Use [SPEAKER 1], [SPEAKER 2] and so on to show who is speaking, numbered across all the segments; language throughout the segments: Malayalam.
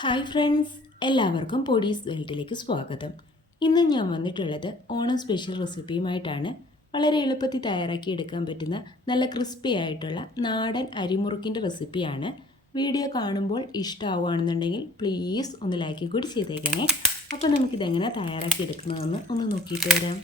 [SPEAKER 1] ഹായ് ഫ്രണ്ട്സ് എല്ലാവർക്കും പൊടീസ് വേൾഡിലേക്ക് സ്വാഗതം. ഇന്ന് ഞാൻ വന്നിട്ടുള്ളത് ഓണം സ്പെഷ്യൽ റെസിപ്പിയുമായിട്ടാണ്. വളരെ എളുപ്പത്തിൽ തയ്യാറാക്കി എടുക്കാൻ പറ്റുന്ന നല്ല ക്രിസ്പി ആയിട്ടുള്ള നാടൻ അരിമുറുക്കിന്റെ റെസിപ്പിയാണ്. വീഡിയോ കാണുമ്പോൾ ഇഷ്ടമാവുകയാണെന്നുണ്ടെങ്കിൽ പ്ലീസ് ഒന്ന് ലൈക്ക് കൂടി ചെയ്തേക്കണേ. അപ്പോൾ നമുക്കിതെങ്ങനെ തയ്യാറാക്കി എടുക്കുന്നതെന്ന് ഒന്ന് നോക്കിയിട്ട് വരാം.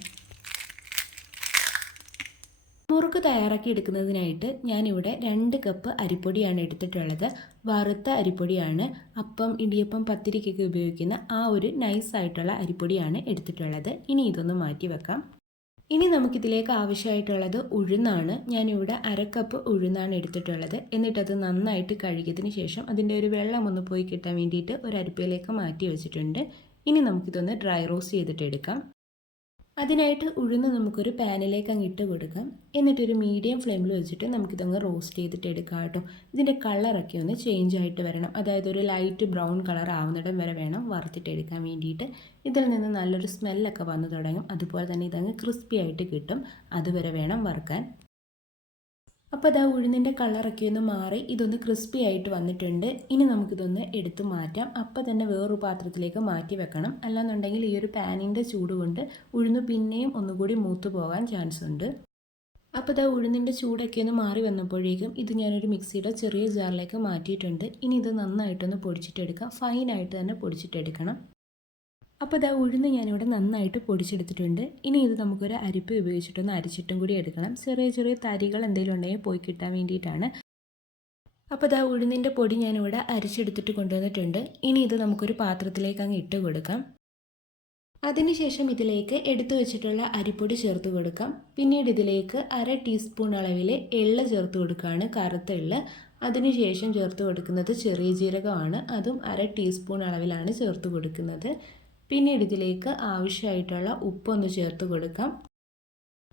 [SPEAKER 1] മുറുക്ക് തയ്യാറാക്കി എടുക്കുന്നതിനായിട്ട് ഞാനിവിടെ രണ്ട് കപ്പ് അരിപ്പൊടിയാണ് എടുത്തിട്ടുള്ളത്. വറുത്ത അരിപ്പൊടിയാണ്. അപ്പം ഇടിയപ്പം പത്തിരിക്കൊക്കെ ഉപയോഗിക്കുന്ന ആ ഒരു നൈസ് ആയിട്ടുള്ള അരിപ്പൊടിയാണ് എടുത്തിട്ടുള്ളത്. ഇനി ഇതൊന്ന് മാറ്റി വെക്കാം. ഇനി നമുക്കിതിലേക്ക് ആവശ്യമായിട്ടുള്ളത് ഉഴുന്നാണ്. ഞാനിവിടെ അരക്കപ്പ് ഉഴുന്നാണ് എടുത്തിട്ടുള്ളത്. എന്നിട്ടത് നന്നായിട്ട് കഴുകിയതിന് ശേഷം അതിന്റെ ഒരു വെള്ളം ഒന്ന് പോയി കിട്ടാൻ വേണ്ടിയിട്ട് ഒരു അരിപ്പയിലേക്ക് മാറ്റി വെച്ചിട്ടുണ്ട്. ഇനി നമുക്കിതൊന്ന് ഡ്രൈ റോസ്റ്റ് ചെയ്തിട്ട് എടുക്കാം. അതിനായിട്ട് ഉഴുന്ന് നമുക്കൊരു പാനിലേക്ക് അങ്ങ് ഇട്ട് കൊടുക്കാം. എന്നിട്ടൊരു മീഡിയം ഫ്ലെയിമിൽ വെച്ചിട്ട് നമുക്കിതങ്ങ് റോസ്റ്റ് ചെയ്തിട്ട് എടുക്കാം കേട്ടോ. ഇതിന്റെ കളറൊക്കെ ഒന്ന് ചേഞ്ച് ആയിട്ട് വരണം. അതായത് ഒരു ലൈറ്റ് ബ്രൗൺ കളർ ആവുന്നിടം വരെ വേണം വറുത്തിട്ട് എടുക്കാൻ വേണ്ടിയിട്ട്. ഇതിൽ നിന്ന് നല്ലൊരു സ്മെല്ലൊക്കെ വന്നു തുടങ്ങും. അതുപോലെ തന്നെ ഇതങ്ങ് ക്രിസ്പി ആയിട്ട് കിട്ടും. അതുവരെ വേണം വറുക്കാൻ. അപ്പോൾ അതാ ഉഴുന്നിന്റെ കളറൊക്കെ ഒന്ന് മാറി ഇതൊന്ന് ക്രിസ്പി ആയിട്ട് വന്നിട്ടുണ്ട്. ഇനി നമുക്കിതൊന്ന് എടുത്ത് മാറ്റാം. അപ്പോൾ തന്നെ വേറൊരു പാത്രത്തിലേക്ക് മാറ്റി വെക്കണം. അല്ലാന്നുണ്ടെങ്കിൽ ഈ ഒരു പാനിന്റെ ചൂട് കൊണ്ട് ഉഴുന്ന് പിന്നെയും ഒന്നുകൂടി മൂത്ത് പോകാൻ ചാൻസ് ഉണ്ട്. അപ്പോൾ ഇതാ ഉഴുന്നിന്റെ ചൂടൊക്കെ ഒന്ന് മാറി വന്നപ്പോഴേക്കും ഇത് ഞാനൊരു മിക്സിയുടെ ചെറിയ ജാറിലേക്ക് മാറ്റിയിട്ടുണ്ട്. ഇനി ഇത് നന്നായിട്ടൊന്ന് പൊടിച്ചിട്ടെടുക്കാം. ഫൈനായിട്ട് തന്നെ പൊടിച്ചിട്ടെടുക്കണം. അപ്പോൾ ഇതാ ഉഴുന്ന് ഞാനിവിടെ നന്നായിട്ട് പൊടിച്ചെടുത്തിട്ടുണ്ട്. ഇനി ഇത് നമുക്കൊരു അരിപ്പ് ഉപയോഗിച്ചിട്ടൊന്ന് അരിച്ചിട്ടും കൂടി എടുക്കണം. ചെറിയ ചെറിയ തരികൾ എന്തെങ്കിലും ഉണ്ടെങ്കിൽ പോയി കിട്ടാൻ വേണ്ടിയിട്ടാണ്. അപ്പോൾ ഇതാ ഉഴുന്നിന്റെ പൊടി ഞാനിവിടെ അരിച്ചെടുത്തിട്ട് കൊണ്ടുവന്നിട്ടുണ്ട്. ഇനി ഇത് നമുക്കൊരു പാത്രത്തിലേക്ക് അങ്ങ് ഇട്ട് കൊടുക്കാം. അതിനുശേഷം ഇതിലേക്ക് എടുത്തു വെച്ചിട്ടുള്ള അരിപ്പൊടി ചേർത്ത് കൊടുക്കാം. പിന്നീട് ഇതിലേക്ക് അര ടീസ്പൂൺ അളവിൽ എള്ള ചേർത്ത് കൊടുക്കുകയാണ് കറുത്ത എള്ള്. അതിനുശേഷം ചേർത്ത് കൊടുക്കുന്നത് ചെറിയ ജീരകമാണ്. അതും അര ടീസ്പൂൺ അളവിലാണ് ചേർത്ത് കൊടുക്കുന്നത്. പിന്നീട് ഇതിലേക്ക് ആവശ്യമായിട്ടുള്ള ഉപ്പൊന്ന് ചേർത്ത് കൊടുക്കാം.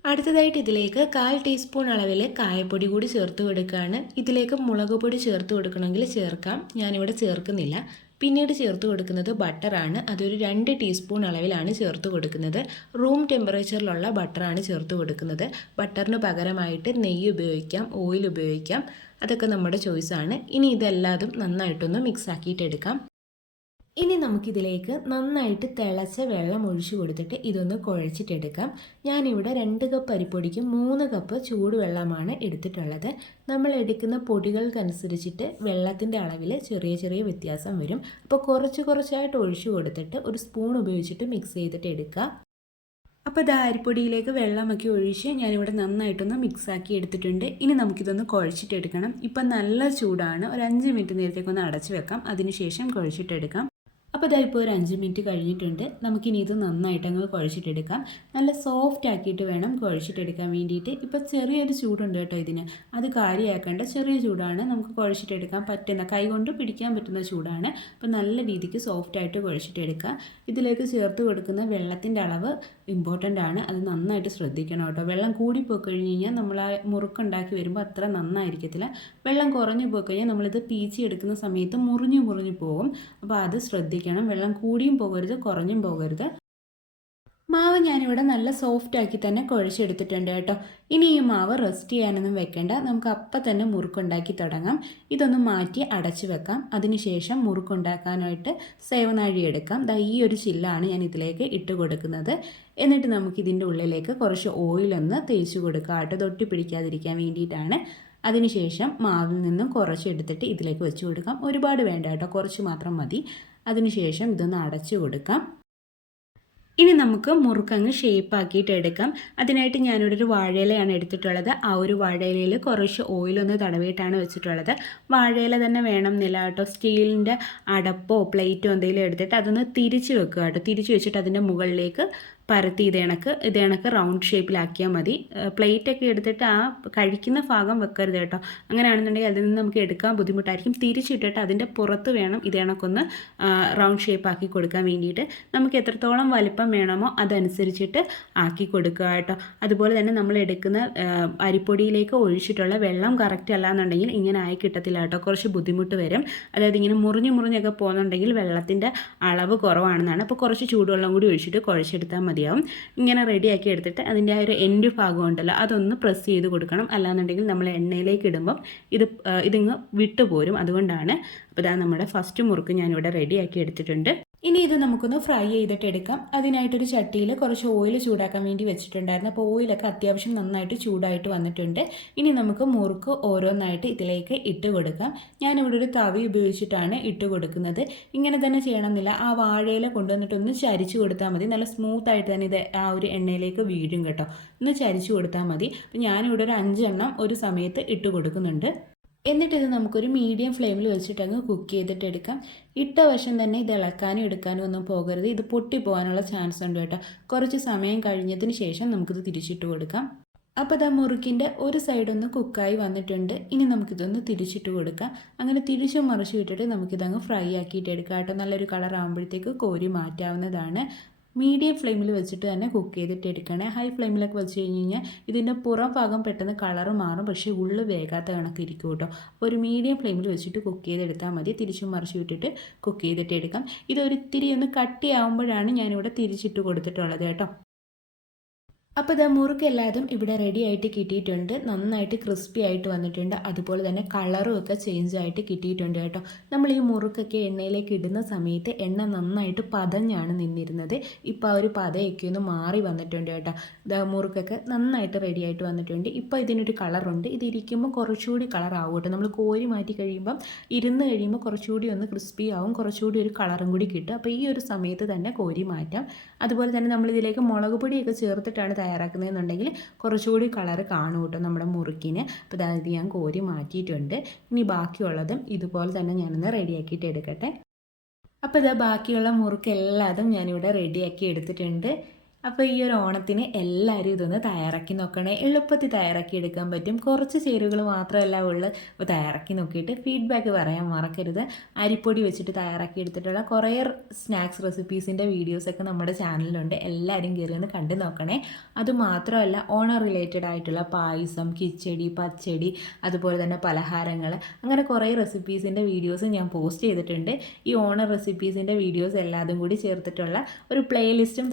[SPEAKER 1] അടുത്തതായിട്ട് ഇതിലേക്ക് കാൽ ടീസ്പൂൺ അളവിൽ കായപ്പൊടി കൂടി ചേർത്ത് കൊടുക്കുകയാണ്. ഇതിലേക്ക് മുളക് പൊടി ചേർത്ത് കൊടുക്കണമെങ്കിൽ ചേർക്കാം. ഞാനിവിടെ ചേർക്കുന്നില്ല. പിന്നീട് ചേർത്ത് കൊടുക്കുന്നത് ബട്ടറാണ് അതൊരു രണ്ട് ടീസ്പൂൺ അളവിലാണ് ചേർത്ത് കൊടുക്കുന്നത്. റൂം ടെമ്പറേച്ചറിലുള്ള ബട്ടറാണ് ചേർത്ത് കൊടുക്കുന്നത്. ബട്ടറിന് പകരമായിട്ട് നെയ്യ് ഉപയോഗിക്കാം ഓയിൽ ഉപയോഗിക്കാം. അതൊക്കെ നമ്മുടെ ചോയ്സാണ് ഇനി ഇതെല്ലാതും നന്നായിട്ടൊന്ന് മിക്സ് ആക്കിയിട്ടെടുക്കാം ഇനി നമുക്കിതിലേക്ക് നന്നായിട്ട് തിളച്ച വെള്ളം ഒഴിച്ചു കൊടുത്തിട്ട് ഇതൊന്ന് കുഴച്ചിട്ടെടുക്കാം. ഞാനിവിടെ രണ്ട് കപ്പ് അരിപ്പൊടിക്ക് മൂന്ന് കപ്പ് ചൂടുവെള്ളമാണ് എടുത്തിട്ടുള്ളത്. നമ്മൾ എടുക്കുന്ന പൊടികൾക്കനുസരിച്ചിട്ട് വെള്ളത്തിന്റെ അളവിൽ ചെറിയ ചെറിയ വ്യത്യാസം വരും. അപ്പോൾ കുറച്ച് കുറച്ചായിട്ട് ഒഴിച്ചു കൊടുത്തിട്ട് ഒരു സ്പൂൺ ഉപയോഗിച്ചിട്ട് മിക്സ് ചെയ്തിട്ട് എടുക്കുക അപ്പോൾ ഇത് അരിപ്പൊടിയിലേക്ക് വെള്ളമൊക്കെ ഒഴിച്ച് ഞാനിവിടെ നന്നായിട്ടൊന്ന് മിക്സാക്കി എടുത്തിട്ടുണ്ട്. ഇനി നമുക്കിതൊന്ന് കുഴച്ചിട്ടെടുക്കണം. ഇപ്പം നല്ല ചൂടാണ്. ഒരു അഞ്ച് മിനിറ്റ് നേരത്തേക്കൊന്ന് അടച്ചു വെക്കാം. അതിനുശേഷം കുഴച്ചിട്ടെടുക്കാം. അപ്പോൾ ഇതാ ഇപ്പോൾ ഒരു അഞ്ച് മിനിറ്റ് കഴിഞ്ഞിട്ടുണ്ട്. നമുക്കിനി ഇത് നന്നായിട്ട് അങ്ങ് കുഴച്ചിട്ടെടുക്കാം. നല്ല സോഫ്റ്റ് ആക്കിയിട്ട് വേണം കുഴച്ചിട്ടെടുക്കാൻ വേണ്ടിയിട്ട്. ഇപ്പോൾ ചെറിയൊരു ചൂടുണ്ട് കേട്ടോ ഇതിന്. അത് കാര്യമാക്കേണ്ട ചെറിയ ചൂടാണ്. നമുക്ക് കുഴച്ചിട്ടെടുക്കാൻ പറ്റുന്ന കൈ കൊണ്ട് പിടിക്കാൻ പറ്റുന്ന ചൂടാണ്. അപ്പോൾ നല്ല രീതിക്ക് സോഫ്റ്റായിട്ട് കുഴച്ചിട്ടെടുക്കുക ഇതിലേക്ക് ചേർത്ത് കൊടുക്കുന്ന വെള്ളത്തിന്റെ അളവ് ഇമ്പോർട്ടന്റ് ആണ്. അത് നന്നായിട്ട് ശ്രദ്ധിക്കണം കേട്ടോ. വെള്ളം കൂടിപ്പോയി കഴിഞ്ഞ് കഴിഞ്ഞാൽ നമ്മൾ ആ മുറുക്കുണ്ടാക്കി വരുമ്പോൾ അത്ര നന്നായിരിക്കത്തില്ല. വെള്ളം കുറഞ്ഞു പോയി കഴിഞ്ഞാൽ നമ്മളിത് പീച്ചി എടുക്കുന്ന സമയത്ത് മുറിഞ്ഞു മുറിഞ്ഞു പോകും. അപ്പോൾ അത് ശ്രദ്ധിക്കണം. വെള്ളം കൂടിയും പോകരുത് കുറഞ്ഞും പോകരുത്. മാവ് ഞാനിവിടെ നല്ല സോഫ്റ്റ് ആക്കി തന്നെ കുഴച്ചെടുത്തിട്ടുണ്ട് കേട്ടോ. ഇനി ഈ മാവ് റെസ്റ്റ് ചെയ്യാനൊന്നും വെക്കേണ്ട. നമുക്ക് അപ്പം തന്നെ മുറുക്കുണ്ടാക്കി തുടങ്ങാം. ഇതൊന്ന് മാറ്റി അടച്ചു വെക്കാം. അതിനുശേഷം മുറുക്കുണ്ടാക്കാനായിട്ട് സേവനാഴി എടുക്കാം. ദാ ഈ ഒരു ചില്ലാണ് ഞാൻ ഇതിലേക്ക് ഇട്ട് കൊടുക്കുന്നത്. എന്നിട്ട് നമുക്ക് ഇതിന്റെ ഉള്ളിലേക്ക് കുറച്ച് ഓയിലൊന്ന് തേച്ച് കൊടുക്കാം കേട്ടോ. തൊട്ടി പിടിക്കാതിരിക്കാൻ വേണ്ടിയിട്ടാണ്. അതിനുശേഷം മാവിൽ നിന്നും കുറച്ച് എടുത്തിട്ട് ഇതിലേക്ക് വെച്ച് കൊടുക്കാം. ഒരുപാട് വേണ്ട കേട്ടോ. കുറച്ച് മാത്രം മതി. അതിനുശേഷം ഇതൊന്ന് അടച്ചു കൊടുക്കാം. ഇനി നമുക്ക് മുറുക്കങ്ങ് ഷേപ്പ് ആക്കിയിട്ട് എടുക്കാം. അതിനായിട്ട് ഞാനിവിടെ ഒരു വാഴയിലയാണ് എടുത്തിട്ടുള്ളത്. ആ ഒരു വാഴയിലയിൽ കുറച്ച് ഓയിലൊന്ന് തടവിയിട്ടാണ് വെച്ചിട്ടുള്ളത്. വാഴയില തന്നെ വേണം എന്നില്ല കേട്ടോ. സ്റ്റീലിന്റെ അടപ്പോ പ്ലേറ്റോ എന്തെങ്കിലും എടുത്തിട്ട് അതൊന്ന് തിരിച്ച് വെക്കുക കേട്ടോ. തിരിച്ച് വെച്ചിട്ട് അതിന്റെ മുകളിലേക്ക് പരത്തി ഇത് കണക്ക് ഇത് കണക്ക് റൗണ്ട് ഷേപ്പിലാക്കിയാൽ മതി. പ്ലേറ്റൊക്കെ എടുത്തിട്ട് ആ കഴിക്കുന്ന ഭാഗം വെക്കരുത് കേട്ടോ. അങ്ങനെയാണെന്നുണ്ടെങ്കിൽ അതിൽ നിന്ന് നമുക്ക് എടുക്കാൻ ബുദ്ധിമുട്ടായിരിക്കും. തിരിച്ചിട്ടിട്ട് അതിന്റെ പുറത്ത് വേണം ഇത് കണക്കൊന്ന് റൗണ്ട് ഷേപ്പ് ആക്കി കൊടുക്കാൻ വേണ്ടിയിട്ട്. നമുക്ക് എത്രത്തോളം വലിപ്പം വേണമോ അതനുസരിച്ചിട്ട് ആക്കി കൊടുക്കുക കേട്ടോ. അതുപോലെ തന്നെ നമ്മൾ എടുക്കുന്ന അരിപ്പൊടിയിലേക്ക് ഒഴിച്ചിട്ടുള്ള വെള്ളം കറക്റ്റ് അല്ല എന്നുണ്ടെങ്കിൽ ഇങ്ങനെ ആയി കിട്ടത്തില്ല കേട്ടോ. കുറച്ച് ബുദ്ധിമുട്ട് വരും. അതായത് ഇങ്ങനെ മുറിഞ്ഞ് മുറിഞ്ഞൊക്കെ പോകുന്നുണ്ടെങ്കിൽ വെള്ളത്തിന്റെ അളവ് കുറവാണെന്നാണ്. അപ്പോൾ കുറച്ച് ചൂടുവെള്ളം കൂടി ഒഴിച്ചിട്ട് കുഴച്ചെടുത്താൽ മതി. മതിയാവും ഇങ്ങനെ റെഡിയാക്കി എടുത്തിട്ട് അതിന്റെ ആ ഒരു എൻഡ് ഭാഗം ഉണ്ടല്ലോ അതൊന്ന് പ്രസ് ചെയ്ത് കൊടുക്കണം. അല്ലാന്നുണ്ടെങ്കിൽ നമ്മൾ എണ്ണയിലേക്ക് ഇടുമ്പം ഇത് ഇതിങ്ങ് വിട്ടുപോരും. അതുകൊണ്ടാണ്. അപ്പോൾ ഇതാ നമ്മുടെ ഫസ്റ്റ് മുറുക്ക് ഞാനിവിടെ റെഡിയാക്കി എടുത്തിട്ടുണ്ട്. ഇനി ഇത് നമുക്കൊന്ന് ഫ്രൈ ചെയ്തിട്ട് എടുക്കാം. അതിനായിട്ടൊരു ചട്ടിയിൽ കുറച്ച് ഓയിൽ ചൂടാക്കാൻ വേണ്ടി വെച്ചിട്ടുണ്ടായിരുന്നു. അപ്പോൾ ഓയിലൊക്കെ അത്യാവശ്യം നന്നായിട്ട് ചൂടായിട്ട് വന്നിട്ടുണ്ട്. ഇനി നമുക്ക് മുറുക്ക് ഓരോന്നായിട്ട് ഇതിലേക്ക് ഇട്ട് കൊടുക്കാം. ഞാനിവിടെ ഒരു തവി ഉപയോഗിച്ചിട്ടാണ് ഇട്ട് കൊടുക്കുന്നത്. ഇങ്ങനെ തന്നെ ചെയ്യണമെന്നില്ല. ആ വാഴയില കൊണ്ടുവന്നിട്ടൊന്ന് ചരിച്ചു കൊടുത്താൽ മതി. നല്ല സ്മൂത്ത് ആയിട്ട് തന്നെ ഇത് ആ ഒരു എണ്ണയിലേക്ക് വീഴും കേട്ടോ. ഒന്ന് ചരിച്ചു കൊടുത്താൽ മതി. അപ്പോൾ ഞാനിവിടെ ഒരു അഞ്ചെണ്ണം ഒരു സമയത്ത് ഇട്ട് കൊടുക്കുന്നുണ്ട്. എന്നിട്ട് ഇത് നമുക്കൊരു മീഡിയം ഫ്ലെയിമിൽ വെച്ചിട്ട് അങ്ങ് കുക്ക് ചെയ്തിട്ട് എടുക്കാം. ഇട്ട വശം തന്നെ ഇത് ഇളക്കാനും എടുക്കാനും ഒന്നും പോകരുത്. ഇത് പൊട്ടിപ്പോകാനുള്ള ചാൻസ് ഉണ്ട് കേട്ടോ. കുറച്ച് സമയം കഴിഞ്ഞതിന് ശേഷം നമുക്കിത് തിരിച്ചിട്ട് കൊടുക്കാം. അപ്പോൾ ഇതാ മുറുക്കിന്റെ ഒരു സൈഡൊന്ന് കുക്കായി വന്നിട്ടുണ്ട്. ഇനി നമുക്കിതൊന്ന് തിരിച്ചിട്ട് കൊടുക്കാം. അങ്ങനെ തിരിച്ചു മറിച്ച് വിട്ടിട്ട് നമുക്കിതങ്ങ് ഫ്രൈ ആക്കിയിട്ട് എടുക്കാം കേട്ടോ. നല്ലൊരു കളർ ആകുമ്പോഴത്തേക്ക് കോരി മാറ്റാവുന്നതാണ്. മീഡിയം ഫ്ലെയിമിൽ വെച്ചിട്ട് തന്നെ കുക്ക് ചെയ്തിട്ട് എടുക്കണേ. ഹൈ ഫ്ലെയിമിലൊക്കെ വെച്ച് കഴിഞ്ഞ് കഴിഞ്ഞാൽ ഇതിന്റെ പുറം ഭാഗം പെട്ടെന്ന് കളറ് മാറും. പക്ഷേ ഉള്ളു വേകാത്ത കണക്ക് ഇരിക്കും കേട്ടോ. ഒരു മീഡിയം ഫ്ലെയിമിൽ വെച്ചിട്ട് കുക്ക് ചെയ്തെടുത്താൽ മതി. തിരിച്ചും മറിച്ച് വിട്ടിട്ട് കുക്ക് ചെയ്തിട്ട് എടുക്കാം. ഇതൊരിത്തിരി ഒന്ന് കട്ടിയാവുമ്പോഴാണ് ഞാനിവിടെ തിരിച്ചിട്ട് കൊടുത്തിട്ടുള്ളത് കേട്ടോ. അപ്പോൾ ഇതാ മുറുക്ക് എല്ലാതും ഇവിടെ റെഡി ആയിട്ട് കിട്ടിയിട്ടുണ്ട്. നന്നായിട്ട് ക്രിസ്പി ആയിട്ട് വന്നിട്ടുണ്ട്. അതുപോലെ തന്നെ കളറും ഒക്കെ ചേഞ്ച് ആയിട്ട് കിട്ടിയിട്ടുണ്ട് കേട്ടോ. നമ്മൾ ഈ മുറുക്കൊക്കെ എണ്ണയിലേക്ക് ഇടുന്ന സമയത്ത് എണ്ണ നന്നായിട്ട് പതഞ്ഞാണ് നിന്നിരുന്നത്. ഇപ്പോൾ ആ ഒരു പതയൊക്കെ ഒന്ന് മാറി വന്നിട്ടുണ്ട് കേട്ടോ. ഇതാ മുറുക്കൊക്കെ നന്നായിട്ട് റെഡി ആയിട്ട് വന്നിട്ടുണ്ട്. ഇപ്പോൾ ഇതിനൊരു കളറുണ്ട് ഇതിരിക്കുമ്പോൾ കുറച്ചുകൂടി കളർ ആവും കേട്ടോ. നമ്മൾ കോരി മാറ്റി കഴിയുമ്പം ഇരുന്ന് കഴിയുമ്പോൾ കുറച്ചുകൂടി ഒന്ന് ക്രിസ്പി ആവും. കുറച്ചുകൂടി ഒരു കളറും കൂടി കിട്ടും. അപ്പോൾ ഈ ഒരു സമയത്ത് തന്നെ കോരി മാറ്റാം. അതുപോലെ തന്നെ നമ്മൾ ഇതിലേക്ക് മുളക് പൊടിയൊക്കെ ചേർത്തിട്ടാണ് തയ്യാറാക്കുന്നതെന്നുണ്ടെങ്കിൽ കുറച്ചുകൂടി കളർ കാണും കേട്ടോ നമ്മുടെ മുറുക്കിന്. അപ്പോൾ അതായത് ഞാൻ കോരി മാറ്റിയിട്ടുണ്ട്. ഇനി ബാക്കിയുള്ളതും ഇതുപോലെ തന്നെ ഞാനൊന്ന് റെഡിയാക്കിയിട്ട് എടുക്കട്ടെ. അപ്പോൾ ഇതാ ബാക്കിയുള്ള മുറുക്ക് എല്ലാതും ഞാനിവിടെ റെഡിയാക്കി എടുത്തിട്ടുണ്ട്. അപ്പോൾ ഈ ഒരു ഓണത്തിന് എല്ലാവരും ഇതൊന്ന് തയ്യാറാക്കി നോക്കണേ. എളുപ്പത്തിൽ തയ്യാറാക്കി എടുക്കാൻ പറ്റും. കുറച്ച് ചേരുവകൾ മാത്രമല്ല ഉള്ളു. അപ്പോൾ തയ്യാറാക്കി നോക്കിയിട്ട് ഫീഡ്ബാക്ക് പറയാൻ മറക്കരുത്. അരിപ്പൊടി വെച്ചിട്ട് തയ്യാറാക്കി എടുത്തിട്ടുള്ള കുറേ സ്നാക്സ് റെസിപ്പീസിന്റെ വീഡിയോസൊക്കെ നമ്മുടെ ചാനലിലുണ്ട് എല്ലാവരും കയറി ഒന്ന് കണ്ടു നോക്കണേ. അതുമാത്രമല്ല ഓണം റിലേറ്റഡ് ആയിട്ടുള്ള പായസം കിച്ചടി പച്ചടി അതുപോലെ തന്നെ പലഹാരങ്ങൾ അങ്ങനെ കുറേ റെസിപ്പീസിന്റെ വീഡിയോസ് ഞാൻ പോസ്റ്റ് ചെയ്തിട്ടുണ്ട്. ഈ ഓണ റെസിപ്പീസിന്റെ വീഡിയോസ് എല്ലാതും കൂടി ചേർത്തിട്ടുള്ള ഒരു പ്ലേലിസ്റ്റും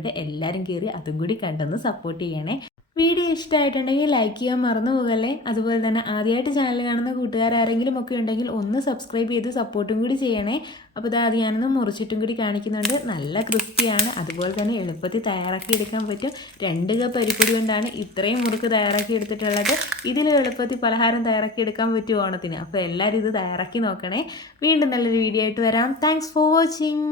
[SPEAKER 1] തയ്യാറാക്കിയിട്ടിട്ടുണ്ട് എല്ലാവരും കയറി അതും കൂടി കണ്ടൊന്ന് സപ്പോർട്ട് ചെയ്യണേ. വീഡിയോ ഇഷ്ടമായിട്ടുണ്ടെങ്കിൽ ലൈക്ക് ചെയ്യാൻ മറന്നു പോകല്ലേ? അതുപോലെ തന്നെ ആദ്യമായിട്ട് ചാനൽ കാണുന്ന കൂട്ടുകാരാരെങ്കിലും ഒക്കെ ഉണ്ടെങ്കിൽ ഒന്ന് സബ്സ്ക്രൈബ് ചെയ്ത് സപ്പോർട്ടും കൂടി ചെയ്യണേ. അപ്പോൾ ഇത് അത് ഞാനൊന്ന് മുറിച്ചിട്ടും കൂടി കാണിക്കുന്നുണ്ട്. നല്ല ക്രിസ്പിയാണ്. അതുപോലെ തന്നെ എളുപ്പത്തിൽ തയ്യാറാക്കി എടുക്കാൻ പറ്റും. രണ്ട് കപ്പ് അരിപ്പൊടി കൊണ്ടാണ് ഇത്രയും മുറുക്ക് തയ്യാറാക്കി എടുത്തിട്ടുള്ളത്. ഇതിൽ എളുപ്പത്തിൽ പലഹാരം തയ്യാറാക്കി എടുക്കാൻ പറ്റും ഓണത്തിന്. അപ്പോൾ എല്ലാവരും ഇത് തയ്യാറാക്കി നോക്കണേ. വീണ്ടും നല്ലൊരു വീഡിയോ ആയിട്ട് വരാം. Thanks for watching